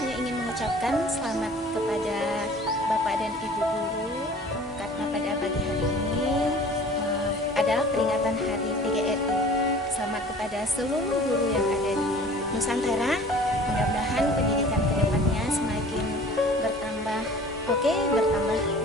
hanya ingin mengucapkan selamat kepada Bapak dan Ibu guru karena pada pagi hari ini adalah peringatan Hari PGRI. Selamat kepada seluruh guru yang ada di Nusantara. Mudah-mudahan pendidikan ke depannya semakin bertambah bertambah